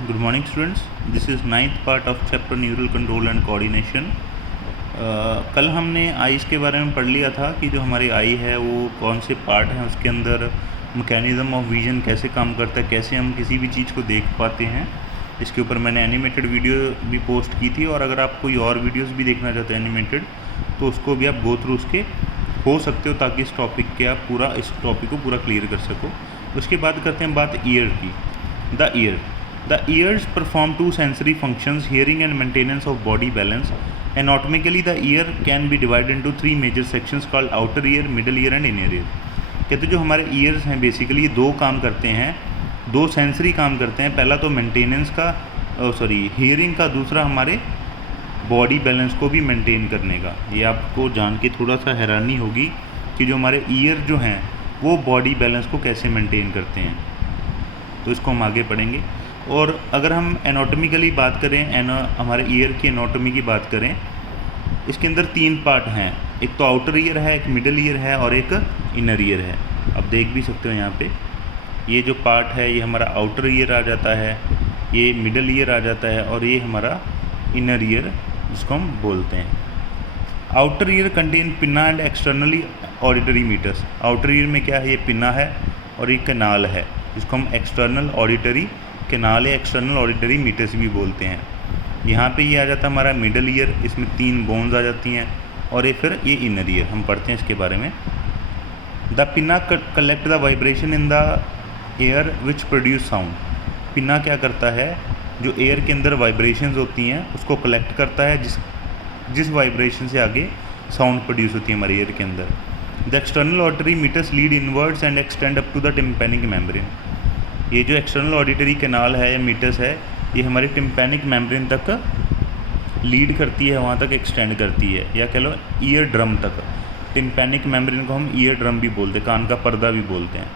Good morning students. This is ninth part of chapter neural control and coordination. कल हमने eyes के बारे में पढ़ लिया था कि जो हमारी आई है वो कौन से पार्ट हैं, उसके अंदर मैकेनिज़्म ऑफ विजन कैसे काम करता है, कैसे हम किसी भी चीज़ को देख पाते हैं। इसके ऊपर मैंने एनिमेटेड वीडियो भी पोस्ट की थी, और अगर आप कोई और वीडियोस भी देखना चाहते हैं एनिमेटेड तो उसको भी आप गो थ्रू उसके हो सकते हो, ताकि इस टॉपिक के आप इस टॉपिक को पूरा क्लियर कर सको। उसके बाद करते हैं बात ईयर की। The ears perform two sensory functions: hearing and maintenance of body balance. Anatomically, the ear can be divided into three major sections called outer ear, middle ear and inner ear. कहते जो हमारे years हैं basically ये दो काम करते हैं, दो सेंसरी काम करते हैं। पहला तो मेंटेनेंस का हियरिंग का, दूसरा हमारे बॉडी बैलेंस को भी मेंटेन करने का। ये आपको जान के थोड़ा सा हैरानी होगी कि जो हमारे ईयर जो हैं वो बॉडी बैलेंस को कैसे मेंटेन करते हैं, तो इसको हम आगे पढ़ेंगे। और अगर हम एनाटॉमिकली बात करें, हमारे ईयर की एनाटॉमी की बात करें, इसके अंदर तीन पार्ट हैं। एक तो आउटर ईयर है, एक मिडल ईयर है और एक इनर ईयर है। अब देख भी सकते हो यहाँ पे ये जो पार्ट है ये हमारा आउटर ईयर आ जाता है, ये मिडल ईयर आ जाता है और ये हमारा इनर ईयर जिसको हम बोलते हैं। Outer ear contain pinna and externally auditory meatus. Outer ear में क्या है, ये पिन्ना है और ये कनाल है जिसको हम एक्सटर्नल ऑडिटरी कैनाल या एक्सटर्नल ऑडिटरी मीटर्स भी बोलते हैं। यहाँ पे ये आ जाता है हमारा मिडल ईयर, इसमें तीन बोन्स आ जाती हैं, और ये फिर ये इनर ईयर। हम पढ़ते हैं इसके बारे में। The pinna collect the vibration in the air which produce sound. Pinna क्या करता है, जो एयर के अंदर वाइब्रेशंस होती हैं उसको कलेक्ट करता है, जिस वाइब्रेशन से आगे साउंड प्रोड्यूस होती है हमारे एयर के अंदर। The external auditory meatus lead inwards and extend up to the tympanic membrane. ये जो एक्सटर्नल ऑडिटरी कैनाल है या मीटर्स है, ये हमारी टिम्पैनिक मेम्ब्रेन तक लीड करती है, वहाँ तक एक्सटेंड करती है, या कह लो ईयर ड्रम तक। टिम्पैनिक मेम्ब्रेन को हम ईयर ड्रम भी बोलते हैं, कान का पर्दा भी बोलते हैं।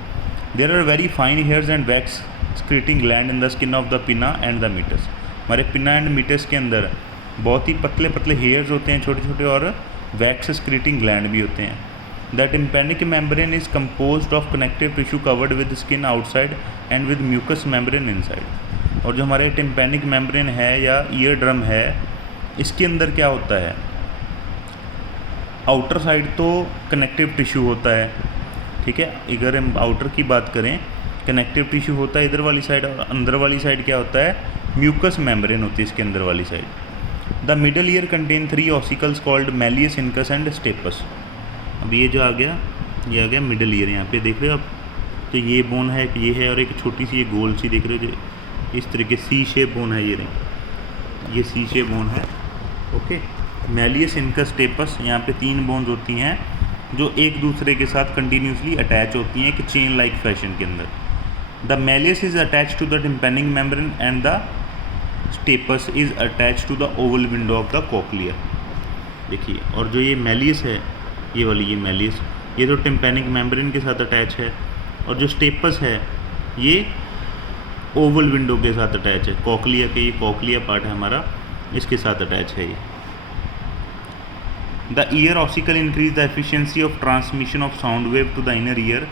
There are very fine hairs and wax secreting gland in the skin of the pinna and the meatus. हमारे पिन्ना एंड मीटर्स के अंदर बहुत ही पतले पतले हेयर्स होते हैं, छोटे छोटे, और वैक्स स्क्रीटिंग ग्लैंड भी होते हैं। The tympanic membrane is composed of connective tissue covered with skin outside and with mucous membrane inside. और जो हमारे tympanic membrane है या ईयर ड्रम है, इसके अंदर क्या होता है, आउटर साइड तो कनेक्टिव टिश्यू होता है, ठीक है। अगर हम आउटर की बात करें, कनेक्टिव टिश्यू होता है इधर वाली साइड, और अंदर वाली साइड क्या होता है, म्यूकस मेम्ब्रेन होती है इसके अंदर वाली side. The middle ear contain three ossicles called malleus, incus and stapes. अब ये जो आ गया मिडल ईयर। यहाँ पे देख रहे हो आप, तो ये बोन है, एक ये है, और एक छोटी सी ये गोल सी देख रहे हो, जो इस तरीके सी शेप बोन है, ये सी शेप बोन है, ओके। मैलियस, इनकस, स्टेपस, यहाँ पे तीन बोन्स होती हैं जो एक दूसरे के साथ कंटिन्यूसली अटैच होती हैं एक चेन लाइक फैशन के अंदर। The malleus is attach to the tympanic membrane and the stapes is attach to the oval window of the cochlea. देखिए, और जो ये मैलियस है, ये वाली ये मैलियस, ये तो टिम्पैनिक मेम्ब्रेन के साथ अटैच है, और जो स्टेपस है ये ओवल विंडो के साथ अटैच है, कॉक्लिया के, ये कॉक्लिया पार्ट है हमारा, इसके साथ अटैच है ये। The ear ossicle increase the efficiency of transmission of sound wave to the inner ear.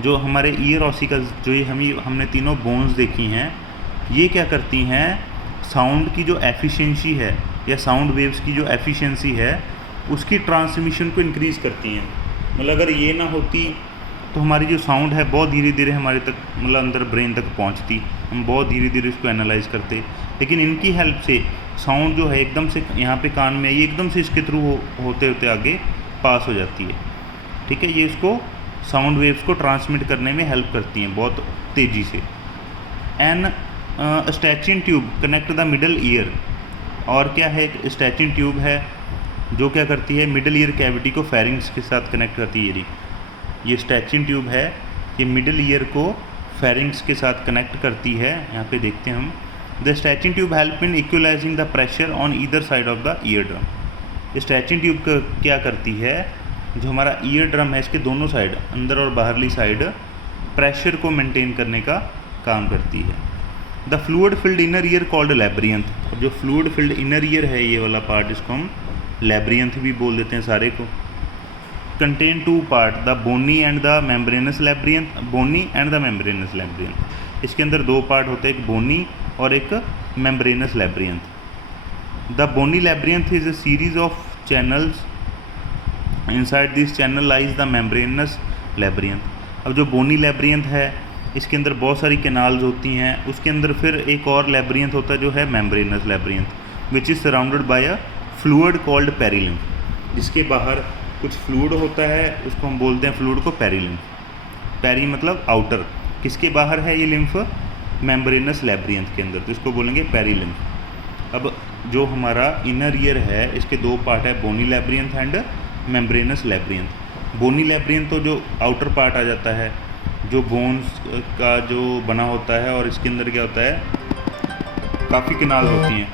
जो हमारे ईयर ऑसिकल्स, जो ये हमने तीनों बोन्स देखी हैं, ये क्या करती हैं, साउंड की जो एफिशिएंसी है या साउंड वेव्स की जो एफिशिएंसी है उसकी ट्रांसमिशन को इंक्रीज़ करती हैं। मतलब अगर ये ना होती तो हमारी जो साउंड है बहुत धीरे धीरे हमारे तक, मतलब अंदर ब्रेन तक पहुंचती, हम बहुत धीरे धीरे इसको एनालाइज करते। लेकिन इनकी हेल्प से साउंड जो है एकदम से यहाँ पे कान में, ये एकदम से इसके थ्रू होते होते आगे पास हो जाती है, ठीक है। ये इसको साउंड वेव्स को ट्रांसमिट करने में हेल्प करती हैं बहुत तेज़ी से। An eustachian tube connect the middle ear. और क्या है, एक स्टैचिन ट्यूब है जो क्या करती है, मिडल ईयर कैविटी को फेरिंग्स के साथ कनेक्ट करती है। ये स्टैचिन ट्यूब है, ये मिडल ईयर को फेरिंग्स के साथ कनेक्ट करती है। यहाँ पे देखते हैं हम, the eustachian tube help in equalising the pressure on either side of the ear drum. ये स्टैचिन ट्यूब क्या करती है, जो हमारा ईयर ड्रम है इसके दोनों साइड, अंदर और बाहरली साइड, प्रेशर को मेंटेन करने का काम करती है। The fluid filled inner ear called labyrinth. जो फ्लूइड फिल्ड इनर ईयर है ये वाला पार्ट, इसको हम लैब्रियंथ भी बोल देते हैं सारे को। Contain two part, the bony and the membranous labyrinth. Bony and the membranous labyrinth, इसके अंदर दो पार्ट होते हैं, एक बोनी और एक membranous labyrinth. The bony labyrinth is a series of channels, inside this channel lies the membranous labyrinth. अब जो बोनी लैब्रियंथ है इसके अंदर बहुत सारी कैनाल्स होती हैं, उसके अंदर फिर एक और लैब्रियंथ होता है जो है membranous labyrinth, which is surrounded by a fluid called perilymph. जिसके बाहर कुछ फ्लूइड होता है उसको हम बोलते हैं फ्लूइड को पेरिलिम्फ। पेरी मतलब आउटर, किसके बाहर है ये लिम्फ? मेम्ब्रेनस लैब्रियंथ के अंदर, तो इसको बोलेंगे पेरिलिम्फ। अब जो हमारा इनर ईयर है इसके दो पार्ट है, बोनी लैब्रियंथ एंड मेम्ब्रेनस लैब्रियंथ। बोनी लैब्रियंथ तो जो आउटर पार्ट आ जाता है, जो बोन्स का जो बना होता है, और इसके अंदर क्या होता है, काफ़ी कैनाल होती हैं।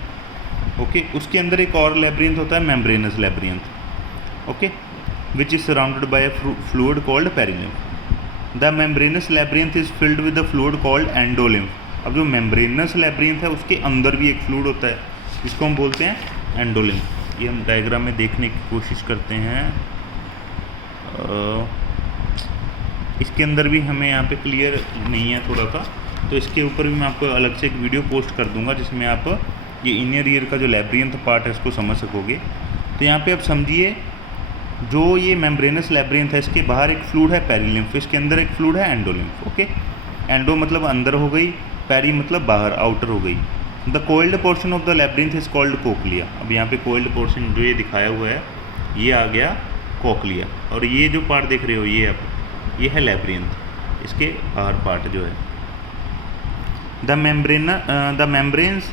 ओके, उसके अंदर एक और लैब्रियंथ होता है membranous labyrinth, okay, which is surrounded by a fluid called perilymph. The membranous labyrinth is filled with the fluid called endolymph. अब जो मेम्ब्रेनस लैब्रियंथ है उसके अंदर भी एक फ्लूइड होता है जिसको हम बोलते हैं एंडोलिम्फ। ये हम डायग्राम में देखने की कोशिश करते हैं। इसके अंदर भी हमें यहाँ पे क्लियर नहीं है थोड़ा सा, तो इसके ऊपर भी मैं आपको अलग से एक वीडियो पोस्ट कर दूंगा जिसमें आप ये इनर ईयर का जो लैब्रियंथ पार्ट है इसको समझ सकोगे। तो यहाँ पे आप समझिए, जो ये मेम्ब्रेनस लैब्रियंथ है इसके बाहर एक फ्लूइड है पेरिलिम्फ, इसके अंदर एक फ्लूइड है एंडोलिम्फ। ओके, एंडो मतलब अंदर हो गई, पेरी मतलब बाहर, आउटर हो गई। The coiled portion of the labyrinth is called cochlea. अब यहाँ पे कोइल्ड पोर्शन जो ये दिखाया हुआ है ये आ गया कोक्लिया, और ये जो पार्ट देख रहे हो ये है लैब्रियंथ, इसके बाहर पार्ट जो है। The membranes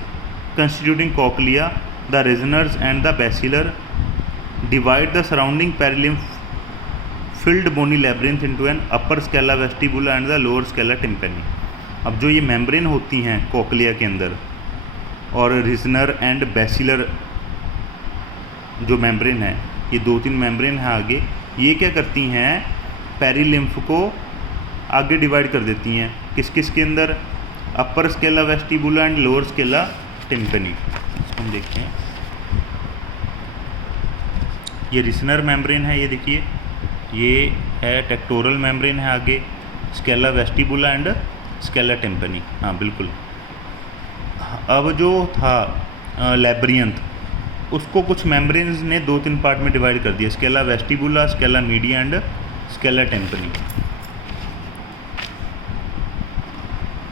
constituting cochlea, the resoners and the basilar divide the surrounding perilymph filled bony labyrinth into an upper scala vestibula and the lower scala tympani। अब जो ये मेम्ब्रेन होती हैं कोक्लिया के अंदर और रिजनर एंड बेसिलर जो मेम्ब्रेन है, ये दो तीन मेम्ब्रेन है आगे, ये क्या करती हैं, पेरिलिम्फ को आगे डिवाइड कर देती हैं। किस किस के अंदर? Upper scala vestibuli and lower scala tympani. इसको हम देखते हैं, ये रिसनर मेम्ब्रेन है, ये देखिए ये है टेक्टोरल मेम्ब्रेन है आगे, Scala vestibuli and Scala tympany. हाँ बिल्कुल। अब जो था लैब्रियंथ, उसको कुछ मेम्ब्रेन्स ने दो तीन पार्ट में डिवाइड कर दिया, Scala वेस्टिबुला, Scala media and Scala tympany.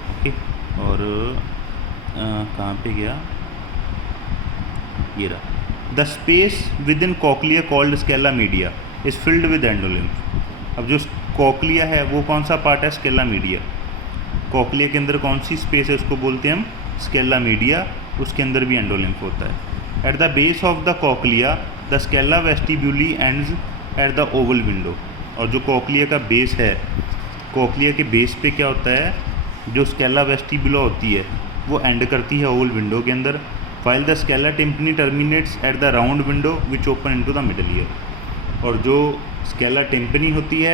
Okay, और कहाँ पे गया, ये रहा। The space with in cochlea called Scala media is filled with endolymph. अब जो कॉक्लिया है वो कौन सा पार्ट है? Scala media. कॉक्लिया के अंदर कौन सी स्पेस है उसको बोलते हैं हम स्केला मीडिया, उसके अंदर भी एंडोलिम्फ होता है। At the base of the cochlea the scala vestibuli ends at the oval window. और जो कॉक्लिया का बेस है, कॉक्लिया के बेस पे क्या होता है, जो स्केला वेस्टिब्यूला होती है वो एंड करती है ओवल विंडो के अंदर, while the scala tympani terminates at the round window which open into the middle ear। और जो स्केला टिम्पनी होती है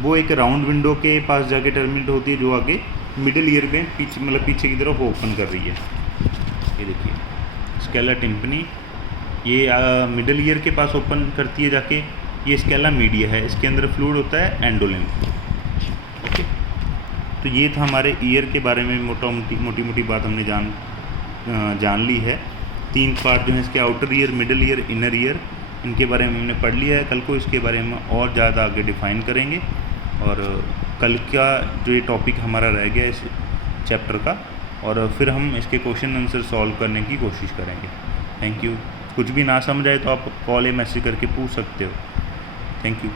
वो एक राउंड विंडो के पास जाके टर्मिनेट होती है जो आगे मिडिल ईयर में पीछे मतलब पीछे की तरफ ओपन कर रही है। ये देखिए स्केला टिम्पनी ये मिडिल ईयर के पास ओपन करती है जाके, ये स्केला मीडिया है, इसके अंदर फ्लूइड होता है एंडोलिम्फ। ओके, तो ये था हमारे ईयर के बारे में मोटी मोटी बात हमने जान ली है। तीन पार्ट जो है इसके, outer ear, middle ear, inner ear, इनके बारे में हमने पढ़ लिया है। कल को इसके बारे में और ज़्यादा आगे डिफ़ाइन करेंगे, और कल का जो ये टॉपिक हमारा रह गया इस चैप्टर का, और फिर हम इसके क्वेश्चन आंसर सॉल्व करने की कोशिश करेंगे। Thank you. कुछ भी ना समझ आए तो आप कॉल या मैसेज करके पूछ सकते हो। Thank you.